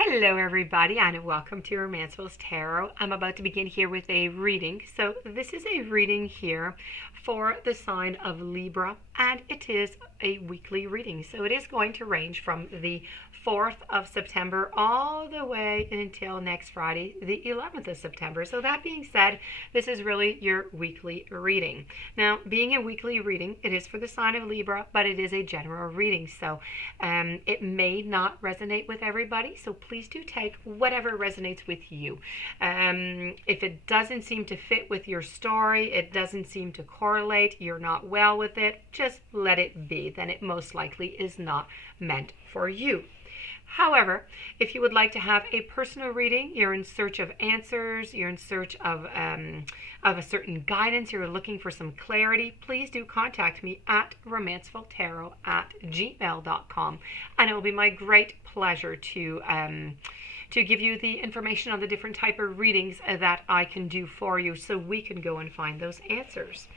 Hello everybody and welcome to Romancefull's Tarot. I'm about to begin here with a reading. So this is a reading here for the sign of Libra, and it is a weekly reading. So it is going to range from the 4th of September all the way until next Friday, the 11th of September. So that being said, this is really your weekly reading. Now, being a weekly reading, it is for the sign of Libra, but it is a general reading. So it may not resonate with everybody. So please do take whatever resonates with you. If it doesn't seem to fit with your story, it doesn't seem to correlate, you're not well with it, just let it be. Then it most likely is not meant for you. However, if you would like to have a personal reading, you're in search of answers, you're in search of a certain guidance, you're looking for some clarity, please do contact me at romancefulltarot@gmail.com, and it will be my great pleasure to give you the information on the different type of readings that I can do for you so we can go and find those answers.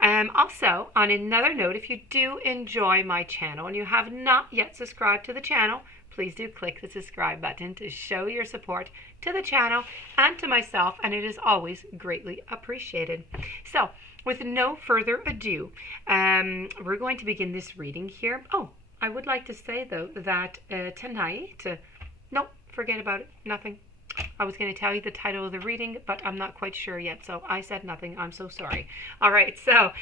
Also, on another note, if you do enjoy my channel and you have not yet subscribed to the channel, please do click the subscribe button to show your support to the channel and to myself, and it is always greatly appreciated. So, with no further ado, we're going to begin this reading here. Oh, I would like to say, though, that tonight, nope, forget about it, nothing. I was going to tell you the title of the reading, but I'm not quite sure yet, so I said nothing. I'm so sorry. All right, so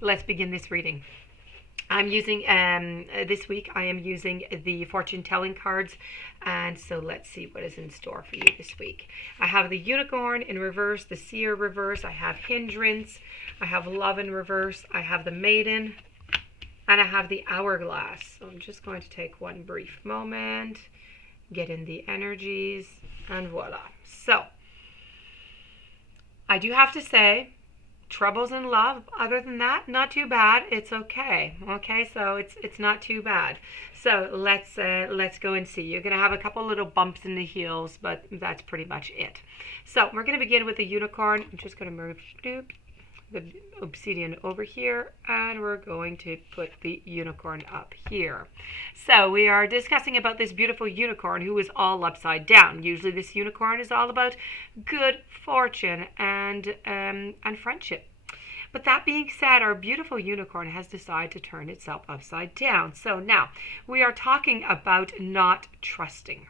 let's begin this reading. I'm using, this week, I am using the fortune telling cards, and so let's see what is in store for you this week. I have the Unicorn in reverse, the Seer reverse, I have Hindrance, I have Love in reverse, I have the Maiden, and I have the Hourglass. So I'm just going to take one brief moment, get in the energies, and voila. So, I do have to say, troubles in love, other than that, not too bad. It's okay. Okay, so it's not too bad. So let's go and see. You're gonna have a couple little bumps in the heels, but that's pretty much it. So we're gonna begin with the Unicorn. I'm just gonna move the obsidian over here, and we're going to put the unicorn up here. So we are discussing about this beautiful unicorn who is all upside down. Usually this unicorn is all about good fortune and friendship. But that being said, our beautiful unicorn has decided to turn itself upside down. So now we are talking about not trusting.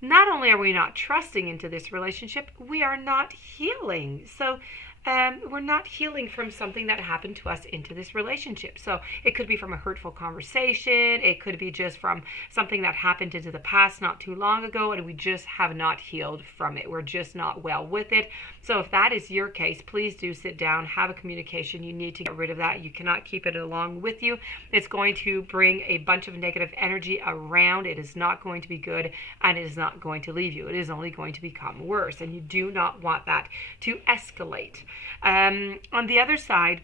Not only are we not trusting into this relationship, we are not healing. So we're not healing from something that happened to us into this relationship. So it could be from a hurtful conversation. It could be just from something that happened into the past not too long ago, and we just have not healed from it. We're just not well with it. So if that is your case, please do sit down, have a communication. You need to get rid of that. You cannot keep it along with you. It's going to bring a bunch of negative energy around. It is not going to be good, and it is not going to leave you. It is only going to become worse, and you do not want that to escalate. On the other side,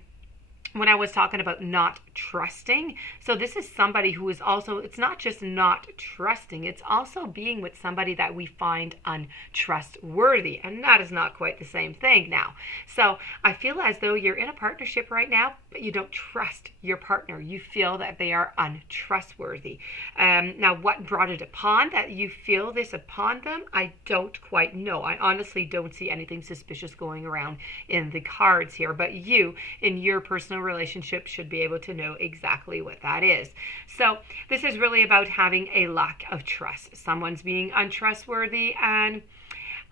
when I was talking about not trusting, so this is somebody who is also, it's not just not trusting, it's also being with somebody that we find untrustworthy, and that is not quite the same thing now. So I feel as though you're in a partnership right now, but you don't trust your partner. You feel that they are untrustworthy. Now, what brought it upon that you feel this upon them? I don't quite know. I honestly don't see anything suspicious going around in the cards here, but you, in your personal relationship, should be able to know exactly what that is. So this is really about having a lack of trust. Someone's being untrustworthy, and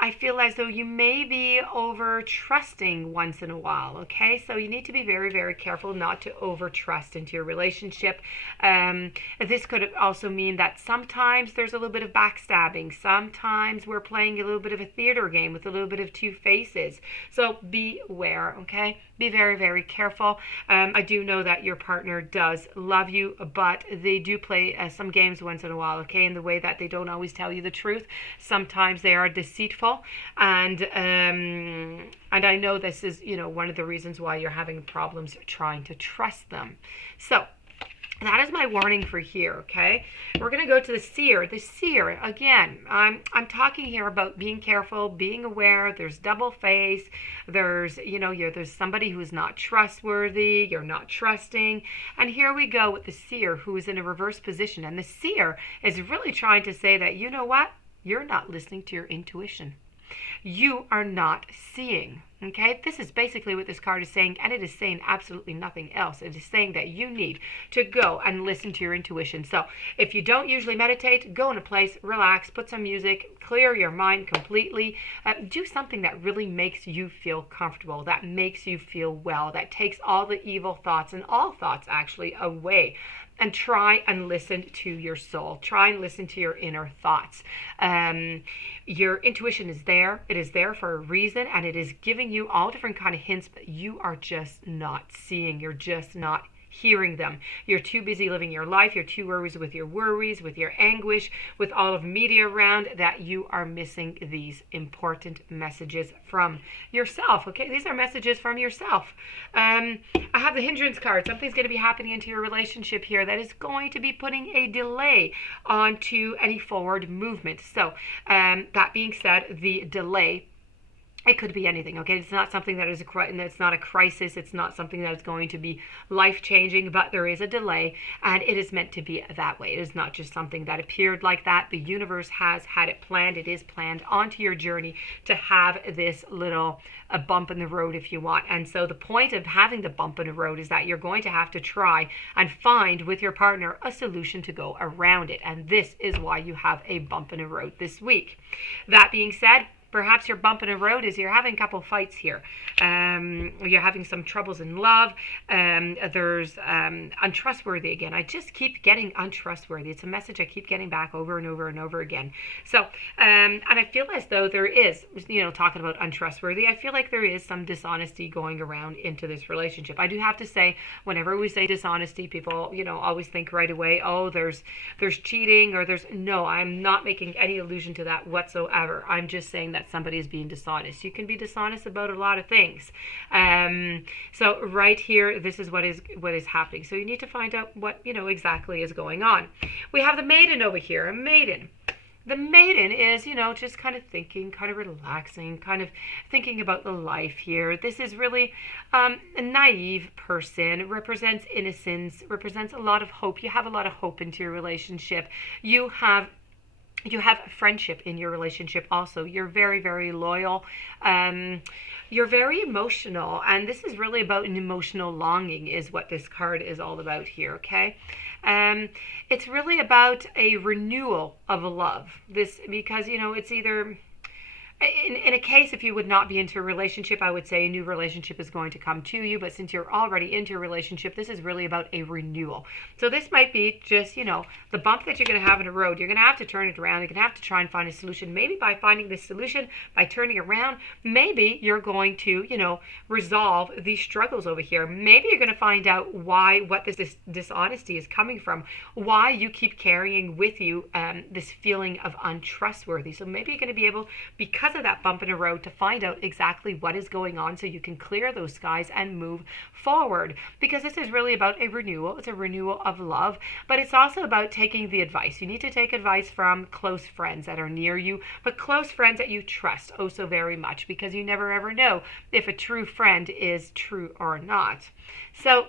I feel as though you may be over trusting once in a while, okay? So you need to be very, very careful not to over trust into your relationship. This could also mean that sometimes there's a little bit of backstabbing. Sometimes we're playing a little bit of a theater game with a little bit of two faces. So beware, okay? Be very, very careful. I do know that your partner does love you, but they do play some games once in a while, okay? In the way that they don't always tell you the truth. Sometimes they are deceitful, and I know this is, one of the reasons why you're having problems trying to trust them. So That is my warning for here, okay? We're going to go to the seer. The seer, again, I'm talking here about being careful, being aware. There's double face. There's, there's somebody who's not trustworthy. You're not trusting. And here we go with the seer who is in a reverse position. And the seer is really trying to say that, you know what? You're not listening to your intuition. You are not seeing. Okay, this is basically what this card is saying, and it is saying absolutely nothing else. It is saying that you need to go and listen to your intuition. So if you don't usually meditate, go in a place, relax, put some music, clear your mind completely. Do something that really makes you feel comfortable, that makes you feel well, that takes all the evil thoughts and all thoughts actually away. And try and listen to your soul. Try and listen to your inner thoughts. Your intuition is there. It is there for a reason, and it is giving you all different kind of hints, but you are just not seeing. You're just not hearing them. You're too busy living your life. You're too worried with your worries, with your anguish, with all of media around, that you are missing these important messages from yourself. Okay, these are messages from yourself. I have the hindrance card. Something's going to be happening into your relationship here that is going to be putting a delay onto any forward movement. So that being said, the delay, it could be anything, okay? It's not something that is it's not a crisis. It's not something that is going to be life-changing, but there is a delay, and it is meant to be that way. It is not just something that appeared like that. The universe has had it planned. It is planned onto your journey to have this little a bump in the road, if you want. And so the point of having the bump in the road is that you're going to have to try and find with your partner a solution to go around it. And this is why you have a bump in the road this week. That being said, perhaps your bump in the road is you're having a couple fights here. You're having some troubles in love. There's untrustworthy again. I just keep getting untrustworthy. It's a message I keep getting back over and over and over again. So, and I feel as though there is, talking about untrustworthy, I feel like there is some dishonesty going around into this relationship. I do have to say, whenever we say dishonesty, people, always think right away, oh, there's cheating, or no, I'm not making any allusion to that whatsoever. I'm just saying that somebody is being dishonest. You can be dishonest about a lot of things. So right here, this is what is happening. So you need to find out what exactly is going on. We have the maiden over here. A maiden. The maiden is, just kind of thinking, kind of relaxing, kind of thinking about the life here. This is really a naive person, represents innocence, represents a lot of hope. You have a lot of hope into your relationship. You have friendship in your relationship also. You're very, very loyal. You're very emotional. And this is really about an emotional longing is what this card is all about here, okay? It's really about a renewal of a love. Because, it's either... In a case, if you would not be into a relationship, I would say a new relationship is going to come to you. But since you're already into a relationship, this is really about a renewal. So this might be just, the bump that you're going to have in the road. You're going to have to turn it around. You're going to have to try and find a solution. Maybe by finding this solution, by turning around, maybe you're going to, resolve these struggles over here. Maybe you're going to find out what this dishonesty is coming from, why you keep carrying with you this feeling of untrustworthy. So maybe you're going to be able, because of that bump in the road, to find out exactly what is going on so you can clear those skies and move forward. Because this is really about a renewal. It's a renewal of love, but it's also about taking the advice. You need to take advice from close friends that are near you, but close friends that you trust oh so very much, because you never ever know if a true friend is true or not. So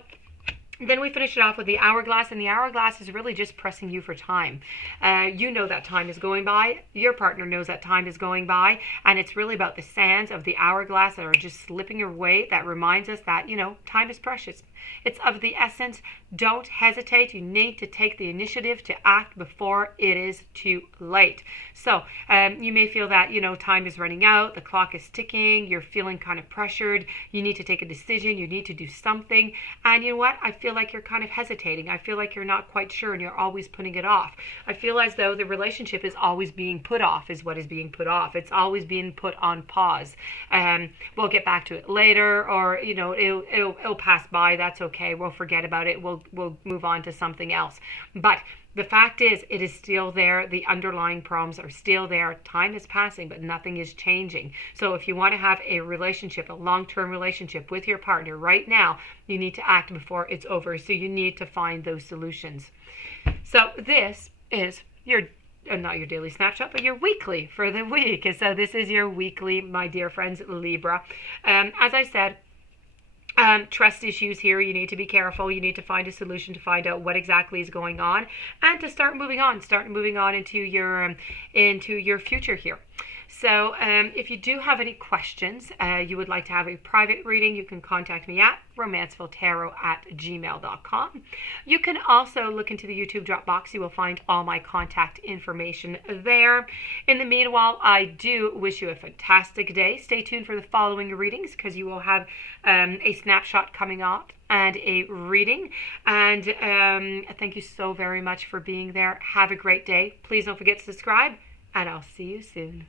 then we finish it off with the hourglass, and the hourglass is really just pressing you for time. You know that time is going by. Your partner knows that time is going by, and it's really about the sands of the hourglass that are just slipping away. That reminds us that, time is precious. It's of the essence. Don't hesitate. You need to take the initiative to act before it is too late. So you may feel that, time is running out. The clock is ticking. You're feeling kind of pressured. You need to take a decision. You need to do something. And you know what? I feel like you're kind of hesitating. I feel like you're not quite sure, and you're always putting it off. I feel as though the relationship is always being put off, is what is being put off. It's always being put on pause. We'll get back to it later, or, it'll pass by. that's okay. We'll forget about it. We'll move on to something else. But the fact is, it is still there. The underlying problems are still there. Time is passing, but nothing is changing. So if you want to have a relationship, a long-term relationship with your partner right now, you need to act before it's over. So you need to find those solutions. So this is your not your daily snapshot, but your weekly for the week. And so this is your weekly, my dear friends, Libra. As I said, trust issues here. You need to be careful. You need to find a solution to find out what exactly is going on, and to start moving on into your future here. So if you do have any questions, you would like to have a private reading, you can contact me at romancefulltarot@gmail.com. You can also look into the YouTube drop box. You will find all my contact information there. In the meanwhile, I do wish you a fantastic day. Stay tuned for the following readings, because you will have a snapshot coming out and a reading. And thank you so very much for being there. Have a great day. Please don't forget to subscribe, and I'll see you soon.